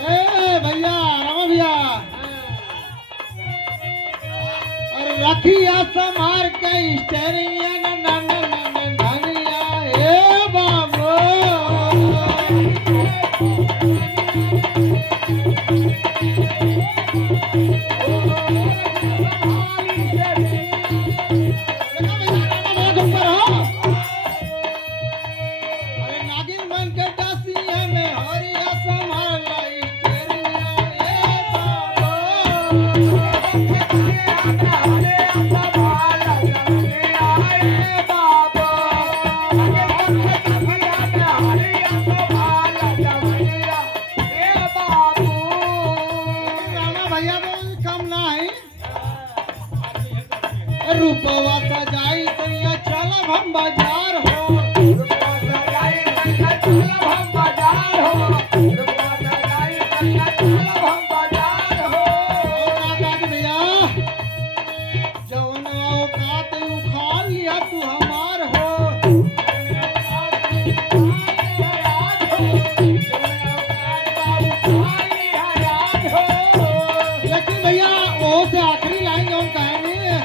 भैया रामा भैया और रखिया समार के स्टेरिंग धनिया ए बाबू रूपवा सजाई तनिया चलब हम बाजार हो रूपवा सजाई तनिया चलब हम बाजार हो रूपवा सजाई तनिया चलब हम बाजार हो दादा भैया जवन औकात उखाड़ लिया तू हमार हो लेकिन भैया वो से आखिरी लाइन जौन कहेंगे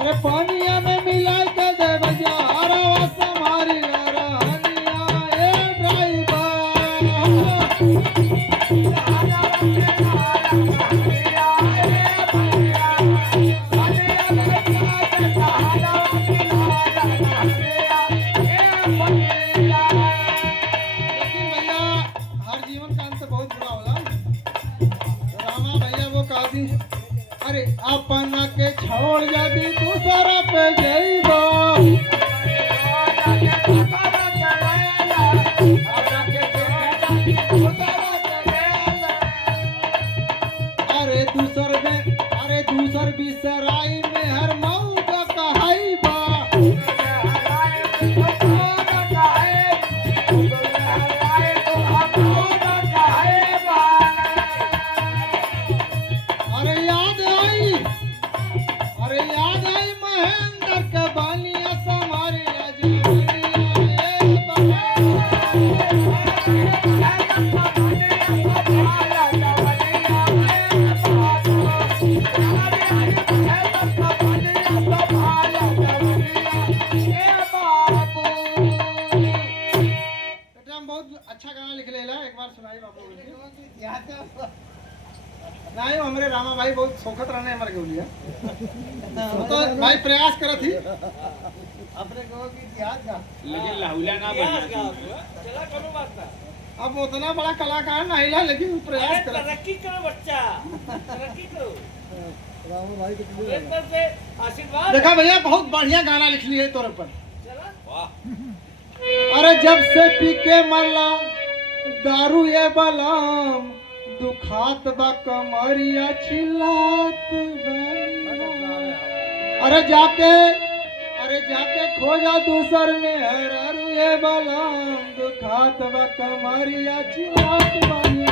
अरे पानिया में मिला के दे भैया अरवा समारी रहनिया ए भैया हर जीवन का अंत बहुत बुरा होला रामा भैया वो कहती अरे अपना के छोड़ जाती दूसरा पे जइबो अरे दूसर बिसराई में हर मऊ का कहाईबा अरे याद आई महेंद्र के बालिया समारी बहुत अच्छा गाना लिख लेला एक बार सुनाई बाबू नहीं हमारे रामा भाई बहुत सोखत रहने हमारे के लिए तो भाई प्रयास करत ही अपने को की याद का लेकिन लाहुला ना बना चला करो बात अब उतना बड़ा कलाकार नहीं ला लेकिन प्रयास कर तरक्की करो बच्चा तरक्की करो रामा भाई के एक बार से आशीर्वाद देखा भैया बहुत बढ़िया गाना लिख लिए तोरे पर चला वाह अरे जब से पी के मरला दारू ये बलम दुखात बा कमरिया चिल्लात अरे जाके खोजा दूसर में हर ये बलम दुखात बा कमरिया चिल्लात बानी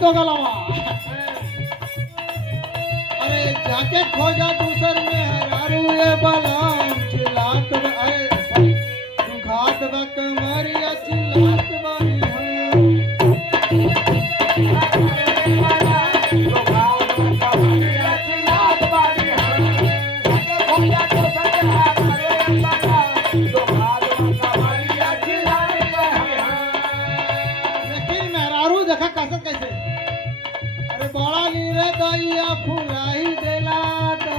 तो गलवा अरे जाके खोजा दूसर में हरारू ये बलम चिल्लात अरे दुखात बा कमरिया चिल्लात बानी लेकिन मेहरारू देखा कैसे अरे बड़ा नीरे दैया फुलाई देला तो